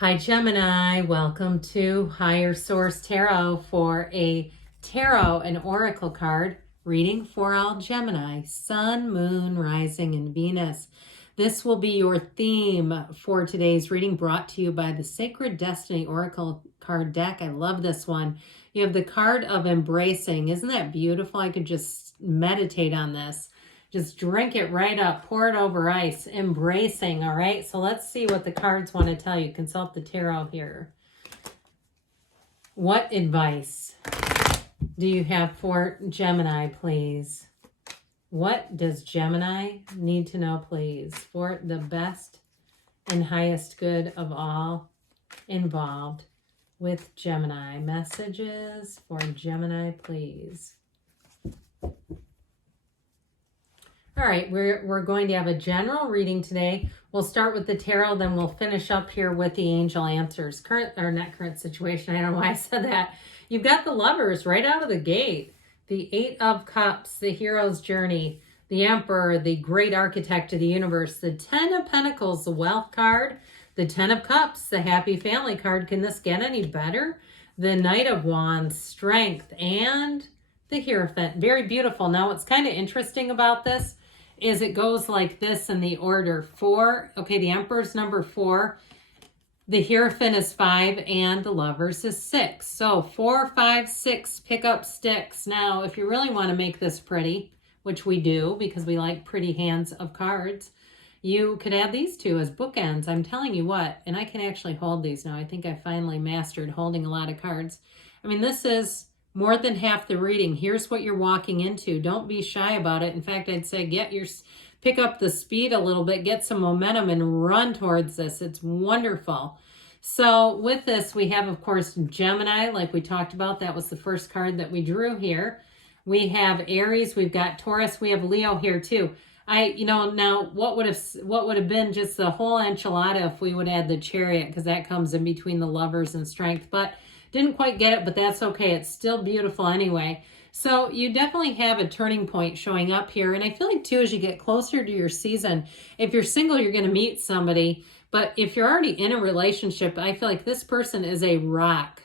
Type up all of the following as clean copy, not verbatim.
Hi Gemini, welcome to Higher Source Tarot for a tarot and oracle card reading for all Gemini, Sun, Moon, Rising, and Venus. This will be your theme for today's reading, brought to you by the Sacred Destiny Oracle card deck. I love this one. You have the card of embracing. Isn't that beautiful? I could just meditate on this. Just drink it right up, pour it over ice, embracing, all right? So let's see what the cards want to tell you. Consult the tarot here. What advice do you have for Gemini, please? What does Gemini need to know, please, for the best and highest good of all involved with Gemini? Messages for Gemini, please. All right, we're going to have a general reading today. We'll start with the tarot, then we'll finish up here with the angel answers. Current, or not current situation, I don't know why I said that. You've got the Lovers right out of the gate. The Eight of Cups, the hero's journey, the Emperor, the great architect of the universe, the Ten of Pentacles, the wealth card, the Ten of Cups, the happy family card. Can this get any better? The Knight of Wands, strength, and the Hierophant. Very beautiful. Now, what's kind of interesting about this is it goes like this in the order. 4, okay, the Emperor's number 4, the Hierophant is 5, and the Lovers is 6. So 4, 5, 6, pick up sticks. Now, if you really want to make this pretty, which we do because we like pretty hands of cards, you could add these two as bookends. I'm telling you what, and I can actually hold these now. I think I finally mastered holding a lot of cards. I mean, this is more than half the reading. Here's what you're walking into. Don't be shy about it. In fact, I'd say pick up the speed a little bit, get some momentum, and run towards this. It's wonderful. So with this, we have, of course, Gemini, like we talked about. That was the first card that we drew here. We have Aries, we've got Taurus, we have Leo here too. Now what would have been just the whole enchilada if we would add the Chariot, because that comes in between the Lovers and Strength, but didn't quite get it, but that's okay. It's still beautiful anyway. So you definitely have a turning point showing up here. And I feel like, too, as you get closer to your season, if you're single, you're going to meet somebody. But if you're already in a relationship, I feel like this person is a rock.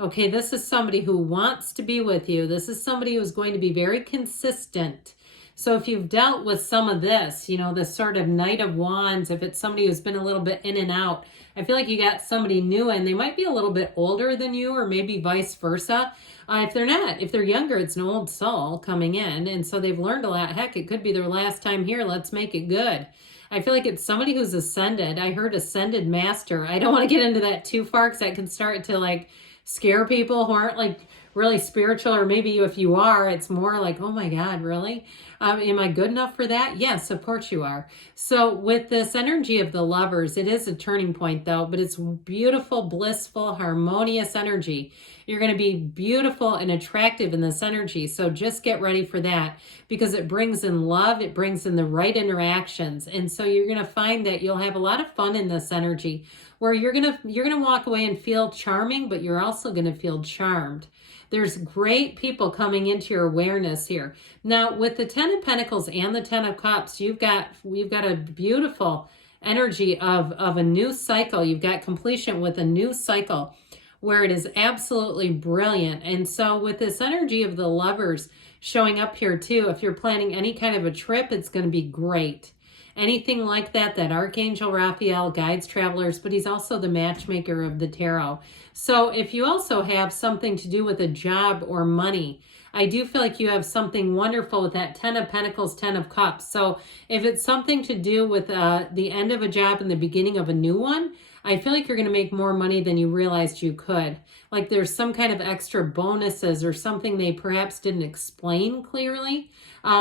Okay, this is somebody who wants to be with you. This is somebody who's going to be very consistent. So if you've dealt with some of this, this sort of Knight of Wands, if it's somebody who's been a little bit in and out, I feel like you got somebody new and they might be a little bit older than you, or maybe vice versa. If they're younger, it's an old soul coming in. And so they've learned a lot. Heck, it could be their last time here. Let's make it good. I feel like it's somebody who's ascended. I heard ascended master. I don't want to get into that too far because that can start to scare people who aren't really spiritual, or maybe if you are, it's more like, oh my God, really? Am I good enough for that? Yes, of course you are. So with this energy of the Lovers, it is a turning point though, but it's beautiful, blissful, harmonious energy. You're going to be beautiful and attractive in this energy. So just get ready for that, because it brings in love. It brings in the right interactions. And so you're going to find that you'll have a lot of fun in this energy, where you're going to walk away and feel charming, but you're also going to feel charmed. There's great people coming into your awareness here. Now, with the Ten of Pentacles and the Ten of Cups, we've got a beautiful energy of a new cycle. You've got completion with a new cycle where it is absolutely brilliant. And so with this energy of the Lovers showing up here too, if you're planning any kind of a trip, it's going to be great. Anything like that Archangel Raphael guides travelers, but he's also the matchmaker of the tarot. So if you also have something to do with a job or money, I do feel like you have something wonderful with that Ten of Pentacles, Ten of Cups. So if it's something to do with the end of a job and the beginning of a new one, I feel like you're going to make more money than you realized you could. Like there's some kind of extra bonuses or something they perhaps didn't explain clearly.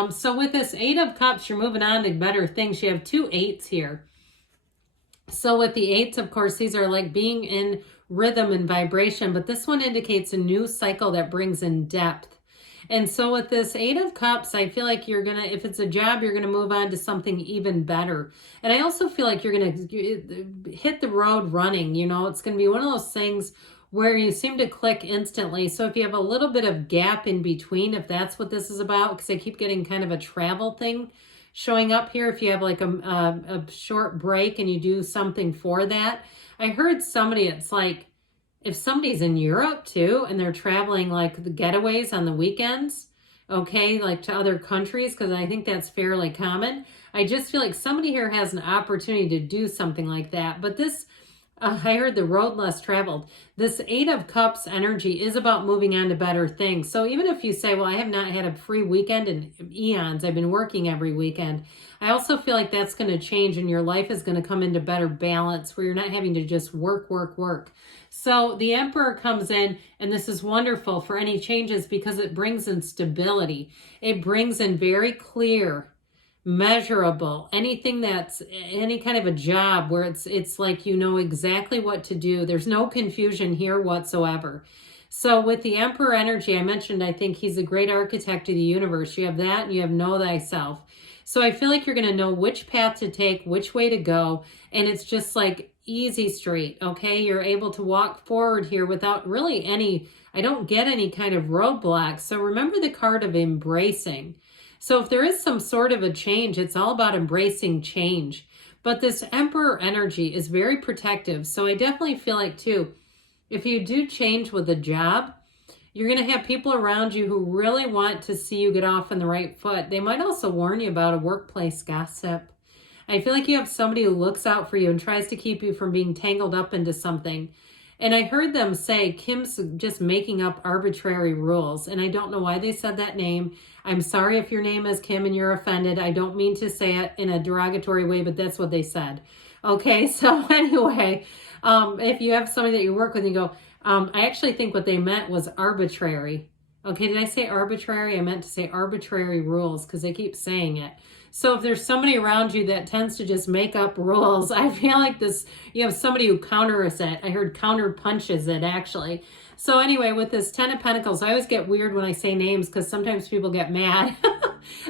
So with this Eight of Cups, you're moving on to better things. You have 2 8s here. So with the 8s, of course, these are like being in rhythm and vibration, but this one indicates a new cycle that brings in depth. And so with this Eight of Cups, I feel like if it's a job, you're going to move on to something even better. And I also feel like you're going to hit the road running. It's going to be one of those things where you seem to click instantly. So if you have a little bit of gap in between, if that's what this is about, because I keep getting kind of a travel thing showing up here if you have like a short break and you do something for that. I heard somebody, it's like, if somebody's in Europe too, and they're traveling like the getaways on the weekends, okay, like to other countries, because I think that's fairly common. I just feel like somebody here has an opportunity to do something like that. But this, I heard the road less traveled. This Eight of Cups energy is about moving on to better things. So even if you say, well, I have not had a free weekend in eons, I've been working every weekend, I also feel like that's going to change and your life is going to come into better balance where you're not having to just work, work, work. So the Emperor comes in, and this is wonderful for any changes because it brings in stability. It brings in very clear, measurable, anything that's any kind of a job where it's like you know exactly what to do. There's no confusion here whatsoever. So with the Emperor energy, I mentioned, I think he's a great architect of the universe. You have that and you have know thyself. So I feel like you're going to know which path to take, which way to go. And it's just like easy street, okay? You're able to walk forward here without really any, I don't get any kind of roadblocks. So remember the card of embracing. So if there is some sort of a change, it's all about embracing change. But this Emperor energy is very protective. So I definitely feel like too, if you do change with a job, you're going to have people around you who really want to see you get off on the right foot. They might also warn you about a workplace gossip. I feel like you have somebody who looks out for you and tries to keep you from being tangled up into something. And I heard them say Kim's just making up arbitrary rules. And I don't know why they said that name. I'm sorry if your name is Kim and you're offended. I don't mean to say it in a derogatory way, but that's what they said. Okay, so anyway, if you have somebody that you work with and you go, I actually think what they meant was arbitrary. Okay, did I say arbitrary? I meant to say arbitrary rules because they keep saying it. So if there's somebody around you that tends to just make up rules, I feel like this, you have somebody who counters it. I heard counter punches it actually. So anyway, with this Ten of Pentacles, I always get weird when I say names because sometimes people get mad.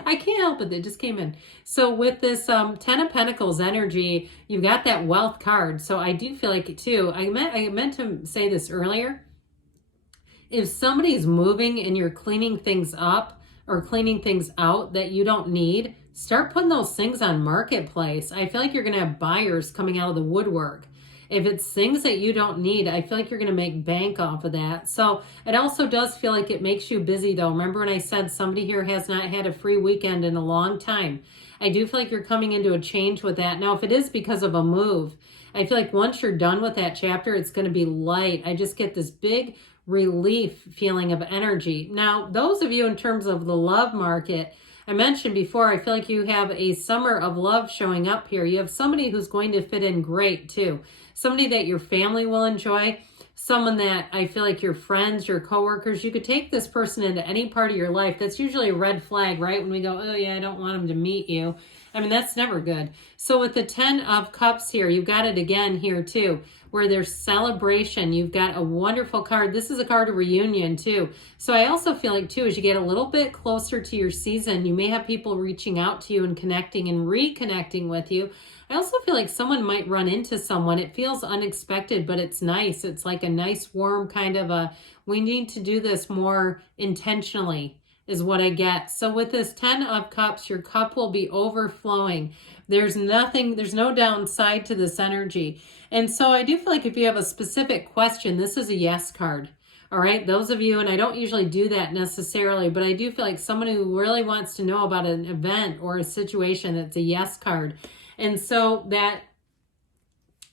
I can't help it. It just came in. So with this Ten of Pentacles energy, you've got that wealth card. So I do feel like it too. I meant to say this earlier. If somebody's moving and you're cleaning things up or cleaning things out that you don't need, start putting those things on Marketplace. I feel like you're going to have buyers coming out of the woodwork. If it's things that you don't need, I feel like you're going to make bank off of that. So it also does feel like it makes you busy though. Remember when I said somebody here has not had a free weekend in a long time? I do feel like you're coming into a change with that. Now, if it is because of a move, I feel like once you're done with that chapter, it's going to be light. I just get this big relief feeling of energy. Now, those of you in terms of the love market, I mentioned before, I feel like you have a summer of love showing up here. You have somebody who's going to fit in great too. Somebody that your family will enjoy. Someone that I feel like your friends, your coworkers, you could take this person into any part of your life. That's usually a red flag, right? When we go, oh yeah, I don't want them to meet you. I mean, that's never good. So with the 10 of Cups here, you've got it again here too, where there's celebration. You've got a wonderful card. This is a card of reunion too. So I also feel like too, as you get a little bit closer to your season, you may have people reaching out to you and connecting and reconnecting with you. I also feel like someone might run into someone. It feels unexpected, but it's nice. It's like a nice warm kind of a, we need to do this more intentionally is what I get. So with this 10 of Cups, your cup will be overflowing. There's nothing, there's no downside to this energy. And so I do feel like if you have a specific question, this is a yes card. All right, those of you, and I don't usually do that necessarily, but I do feel like someone who really wants to know about an event or a situation, it's a yes card. And so that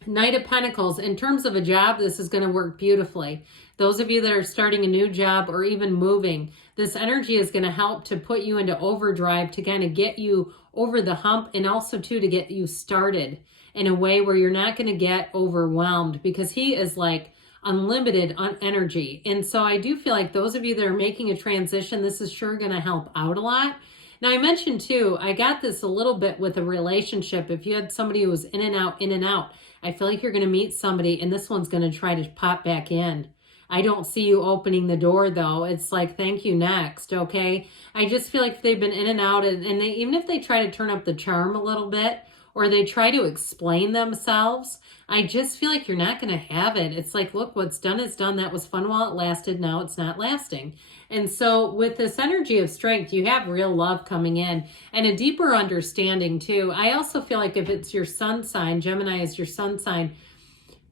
Knight of Pentacles, in terms of a job, this is going to work beautifully. Those of you that are starting a new job or even moving, this energy is going to help to put you into overdrive to kind of get you over the hump and also too to get you started in a way where you're not going to get overwhelmed because he is like unlimited on energy. And so I do feel like those of you that are making a transition, this is sure going to help out a lot. Now, I mentioned too, I got this a little bit with a relationship. If you had somebody who was in and out, I feel like you're going to meet somebody and this one's going to try to pop back in. I don't see you opening the door though. It's like, thank you, next, okay? I just feel like if they've been in and out and they, even if they try to turn up the charm a little bit or they try to explain themselves, I just feel like you're not going to have it. It's like, look, what's done is done. That was fun while it lasted. Now it's not lasting. And so with this energy of strength, you have real love coming in and a deeper understanding too. I also feel like if it's your sun sign, Gemini is your sun sign,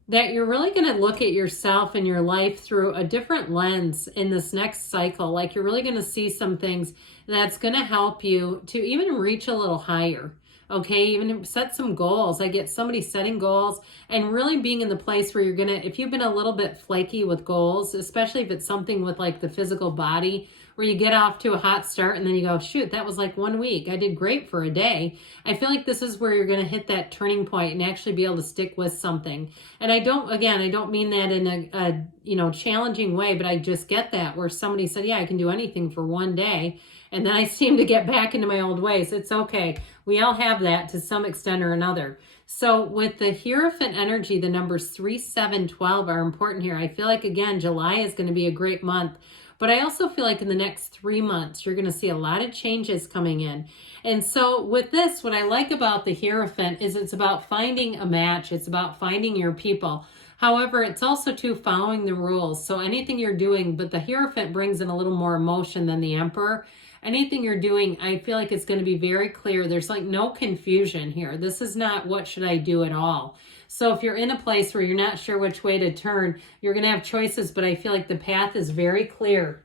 that you're really going to look at yourself and your life through a different lens in this next cycle. Like you're really going to see some things that's going to help you to even reach a little higher. Okay, even set some goals. I get somebody setting goals and really being in the place where you're going to, if you've been a little bit flaky with goals, especially if it's something with like the physical body, where you get off to a hot start and then you go, shoot, that was like 1 week. I did great for a day. I feel like this is where you're going to hit that turning point and actually be able to stick with something. And I don't mean that in a challenging way, but I just get that where somebody said, yeah, I can do anything for 1 day. And then I seem to get back into my old ways. It's okay. We all have that to some extent or another. So with the Hierophant energy, the numbers 3, 7, 12 are important here. I feel like, again, July is going to be a great month. But I also feel like in the next 3 months, you're going to see a lot of changes coming in. And so with this, what I like about the Hierophant is it's about finding a match. It's about finding your people. However, it's also too following the rules. So anything you're doing, but the Hierophant brings in a little more emotion than the Emperor. Anything you're doing, I feel like it's going to be very clear. There's like no confusion here. This is not what should I do at all. So if you're in a place where you're not sure which way to turn, you're going to have choices, but I feel like the path is very clear.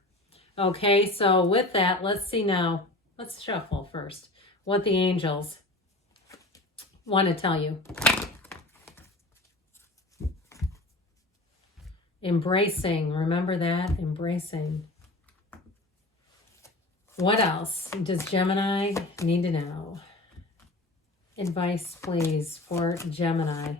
Okay, so with that, let's see now. Let's shuffle first what the angels want to tell you. Embracing, remember that? Embracing. What else does Gemini need to know? Advice, please, for Gemini.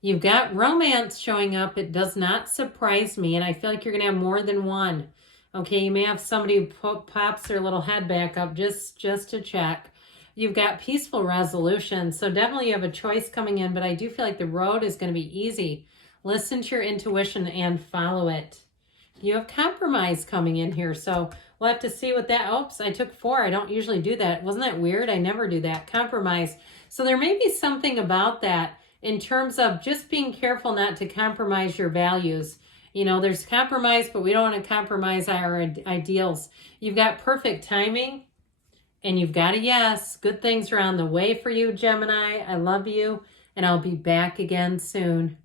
You've got romance showing up. It does not surprise me, and I feel like you're going to have more than one. Okay, you may have somebody who pops their little head back up just to check. You've got peaceful resolution, so definitely you have a choice coming in, but I do feel like the road is going to be easy. Listen to your intuition and follow it. You have compromise coming in here, so we'll have to see what that, oops, I took 4. I don't usually do that. Wasn't that weird? I never do that. Compromise. So there may be something about that in terms of just being careful not to compromise your values. You know, there's compromise, but we don't want to compromise our ideals. You've got perfect timing, and you've got a yes. Good things are on the way for you, Gemini. I love you, and I'll be back again soon.